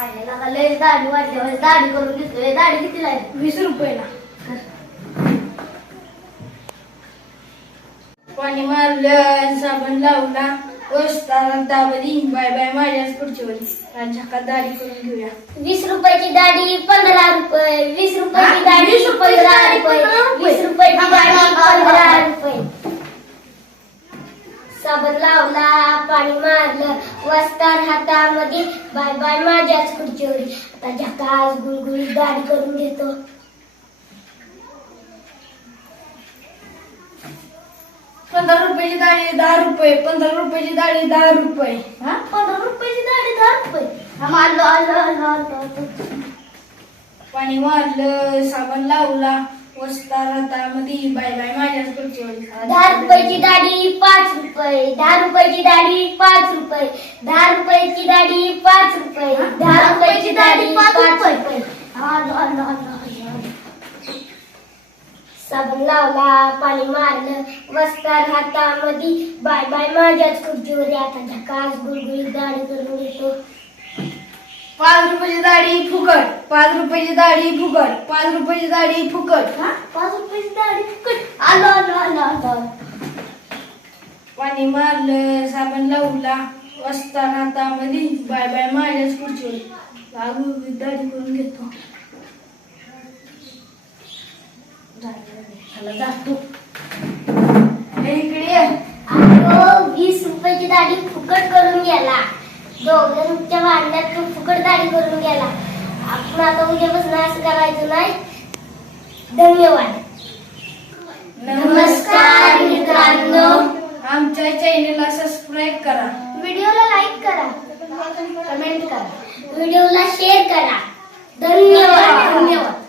आईला लय दाढी वाटल्यावर दाढी करून घेतोय दाढी कितीला आहे? वीस रुपयाला पाणी मारलं साबण लावला. वस्ताला दाबली. बाय बाय माझ्याच वेळी झकात दाढी करून घेऊया. वीस रुपयाची दाढी पंधरा रुपये. वीस रुपयाची? दाढी पंधरा दाढी रुपये पंधरा रुपये. वीस रुपयाची हा, हा, दाढी हा, हा, पंधरा हा. रुपये साबण लावला पाणी मारलं वस्तार हातामध्ये बाय बाय माझ्याच खुर्चीवर. आता झकास गुळगुळीत दाढी करून घेतो. पंधरा रुपयाची दाढी दहा रुपये. पंधरा रुपयाची दाढी दहा रुपये. हा? पंधरा रुपयाची दाढी दहा रुपये. हा, आलो आलो आलो. पाणी मारलं साबण लावला वस्तार हातामध्ये बाय बाय माझ्याच वेळी दहा रुपयाची दाढी रुपये दहा रुपयाची दाढी पाच रुपये. दहा रुपयाची दाढी पाच रुपये. दहा रुपयाची दाढी पाच रुपये. साबण लावला पाणी मारलं वस्तार हातामध्ये. बाय बाय माझ्याच खुर्चीवर. आता झकास गुळगुळीत दाढी करून घेतो पाच रुपयाची दाढी फुकट. पाच रुपयाची दाढी फुकट. पाच रुपयाची दाढी फुकट. हा? पाच रुपयाची दाढी फुकट. आलो आलो आलो आलो. पाणी मारलं साबण लावला वस्तार हातामध्ये बाय बाय माझ्याच वेळी लागू दाढी करून घेतो. जातो इकडे. अहो वीस रुपयाची दाढी फुकट करून गेला. दोघांच्या भांडण्यात तो फुकट दाढी करून गेला. आपण आता उद्यापासून असं करायचं नाही. धन्यवाद. नमस्कार. कमेंट करा. व्हिडिओला शेअर करा. धन्यवाद. धन्यवाद.